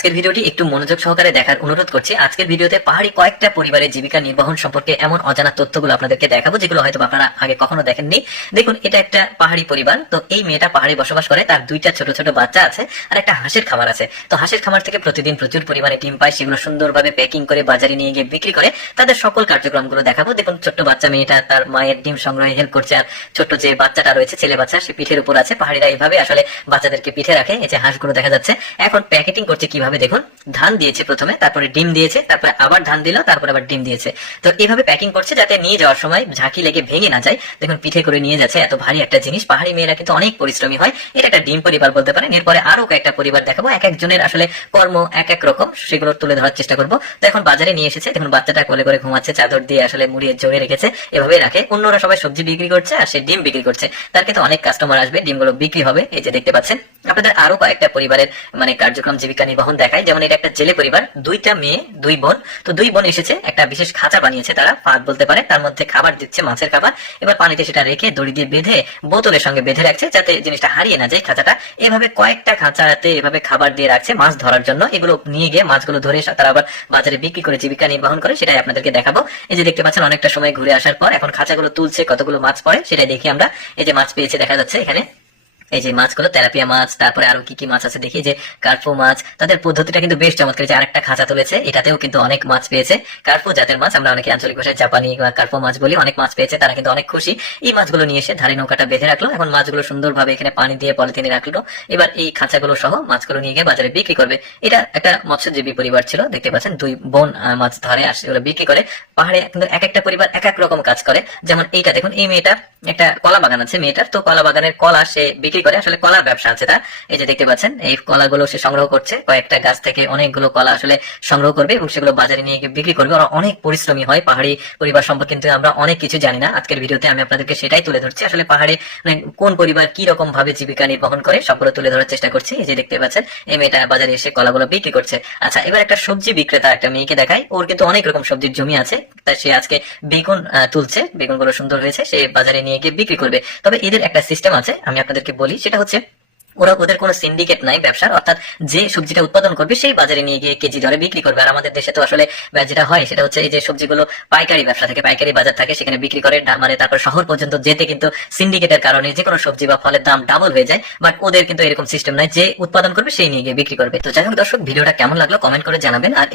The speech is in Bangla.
আজকের ভিডিওটি একটু মনোযোগ সহকারে দেখার অনুরোধ করছি। আজকের ভিডিওতে পাহাড়ি কয়েকটা পরিবারের জীবিকা নির্বাহন সম্পর্কে এমন অজানা তথ্যগুলো আপনাদেরকে দেখাবো, যেগুলো হয়তো আপনারা আগে কখনো দেখেননি। দেখুন, এটা একটা পাহাড়ি পরিবার। তো এই মেয়েটা পাহাড়ে বসবাস করে, তার দুইটা ছোট ছোট বাচ্চা আছে আর একটা হাঁসের খামার আছে। তো হাঁসের খামার থেকে প্রতিদিন প্রচুর পরিমাণে ডিম পায়, সেগুলো সুন্দরভাবে প্যাকিং করে বাজারে নিয়ে গিয়ে বিক্রি করে। তাদের সকল কার্যক্রমগুলো দেখাবো। দেখুন, ছোট্ট বাচ্চা মেয়েটা তার মায়ের ডিম সংগ্রহে হেল্প করছে আর ছোট্ট যে বাচ্চাটা রয়েছে, ছেলে বাচ্চা, সে পিঠের উপর আছে। পাহাড়িরা এইভাবে আসলে বাচ্চাদেরকে পিঠে রাখে। এই যে হাঁসগুলো দেখা যাচ্ছে। এখন প্যাকেটিং করছে কীভাবে দেখুন, ধান দিয়েছে প্রথমে, তারপরে ডিম দিয়েছে, তারপরে আবার ধান দিল, তারপরে আবার ডিম দিয়েছে। তো এইভাবে প্যাকিং করছে যাতে নিয়ে যাওয়ার সময় ঝাঁকি লেগে ভেঙে না যায়। দেখুন, পিঠে করে নিয়ে যাচ্ছে এত ভারী একটা জিনিস। পাহাড়ি মেয়েরা কিন্তু অনেক পরিশ্রমী হয়। এটা একটা ডিম পরিবার বলতে পারেন। এরপরে আরও কয়েকটা পরিবার দেখাবো। এক একজনের আসলে কর্ম এক এক রকম। সেগুলো তুলে ধরার চেষ্টা করব। তো এখন বাজারে নিয়ে এসেছে। দেখুন, বাচ্চাটা কোলে করে ঘুমাচ্ছে, চাদর দিয়ে আসলে মুড়িয়ে জড়িয়ে রেখেছে। এভাবে রাখে। অন্যরা সবাই সবজি বিক্রি করছে আর সে ডিম বিক্রি করছে। তার কিন্তু অনেক কাস্টমার আসবে। ডিমগুলো বিক্রি হবে। এই যে দেখতে পাচ্ছেন, আপনাদের আরও কয়েকটা পরিবারের মানে কার্যক্রম জীবিকা নির্বাহন দেখায়, যেমন এটা একটা জেলে পরিবার, দুইটা মেয়ে, দুই বোন। তো দুই বোন এসেছে, একটা বিশেষ খাঁচা বানিয়েছে তারা, ফাঁদ বলতে পারে। তার মধ্যে খাবার দিচ্ছে, মাছের খাবার। এবার পানিতে সেটা রেখে দড়ি দিয়ে বেঁধে বোতলের সঙ্গে বেঁধে রাখছে, যাতে জিনিসটা হারিয়ে না যায় খাঁচাটা। এভাবে কয়েকটা খাঁচাতে এভাবে খাবার দিয়ে রাখছে মাছ ধরার জন্য। এগুলো নিয়ে গিয়ে মাছগুলো ধরে তারা আবার বাজারে বিক্রি করে, জীবিকা নির্বাহন করে, সেটাই আপনাদেরকে দেখাবো। এই যে দেখতে পাচ্ছেন, অনেকটা সময় ঘুরে আসার পর এখন খাঁচাগুলো তুলছে, কতগুলো মাছ পড়ে, সেটাই দেখি আমরা। এই যে মাছ পেয়েছে, দেখা যাচ্ছে এখানে। এই যে মাছগুলো, তেলাপিয়া মাছ, তারপরে আরও কি কি মাছ আছে দেখি যে কার্পো মাছ, তাদের পদ্ধতিটা কিন্তু বেশ চমৎকার। যে আরেকটা খাঁচা তুলেছে, এটাতেও কিন্তু অনেক মাছ পেয়েছে। কার্পো জাতের মাছ, আমরা অনেকে আঞ্চলিক ভাষায় জাপানি বা কার্পো মাছ বলি, অনেক মাছ পেয়েছে, তারা কিন্তু অনেক খুশি। এই মাছগুলো নিয়ে এসে ধারে নৌকাটা বেঁধে রাখল। এখন মাছগুলো সুন্দরভাবে এখানে পানি দিয়ে পলিথিনে রাখল। এবার এই খাঁচাগুলো সহ মাছগুলো নিয়ে গিয়ে বাজারে বিক্রি করবে। এটা একটা মৎস্যজীবী পরিবার ছিল, দেখতে পাচ্ছেন, দুই বোন মাছ ধরে আর সেগুলো বিক্রি করে। পাহাড়ে কিন্তু এক একটা পরিবার এক এক রকম কাজ করে। যেমন এইটা, দেখুন, এই মেয়েটা একটা কলা বাগান আছে, মেয়েটার। তো কলা বাগানের কলা সে বিক্রি করে। আসলে কলার ব্যবসা আছে তার। এই যে দেখতে পাচ্ছেন, এই কলাগুলো সে সংগ্রহ করছে। কয়েকটা গাছ থেকে অনেকগুলো কলা আসলে সংগ্রহ করবে এবং সেগুলো বাজারে নিয়ে বিক্রি করবে। ওরা অনেক পরিশ্রমী হয় পাহাড়ি পরিবার সম্পর্কে, কিন্তু আমরা অনেক কিছু জানি না। আজকের ভিডিওতে আমি আপনাদেরকে সেটাই তুলে ধরছি। আসলে পাহাড়ে মানে কোন পরিবার কি রকম ভাবে জীবিকা নির্বাহন করে, সবগুলো তুলে ধরার চেষ্টা করছি। এই যে দেখতে পাচ্ছেন, এই মেয়েটা বাজারে এসে কলাগুলো বিক্রি করছে। আচ্ছা এবার একটা সবজি বিক্রেতা একটা মেয়েকে দেখায় ওর কিন্তু অনেক রকম সবজির জমি আছে। তাই সে আজকে বেগুন তুলছে। বেগুনগুলো সুন্দর হয়েছে। সে বাজারে নিয়ে গিয়ে বিক্রি করবে। তবে এদের একটা সিস্টেম আছে। আমি আপনাদেরকে বলি সেটা হচ্ছে ওরা ওদের কোনো সিন্ডিকেট নাই ব্যবসার, অর্থাৎ যে সবজিটা উৎপাদন করবে সেই বাজারে নিয়ে গিয়ে কেজি দরে বিক্রি করবে। আর আমাদের দেশে তো আসলে যেটা হয়, সেটা হচ্ছে এই যে সবজিগুলো পাইকারি ব্যবসা থেকে, পাইকারি বাজার থাকে, সেখানে বিক্রি করে মানে তারপর শহর পর্যন্ত যেতে কিন্তু সিন্ডিকেটের কারণে যে কোনো সবজি বা ফলের দাম ডাবল হয়ে যায় বাট ওদের কিন্তু এরকম সিস্টেম নাই যে উৎপাদন করবে সেই নিয়ে গিয়ে বিক্রি করবে। তো যাই হোক দর্শক, ভিডিওটা কেমন লাগল কমেন্ট করে জানাবেন। আর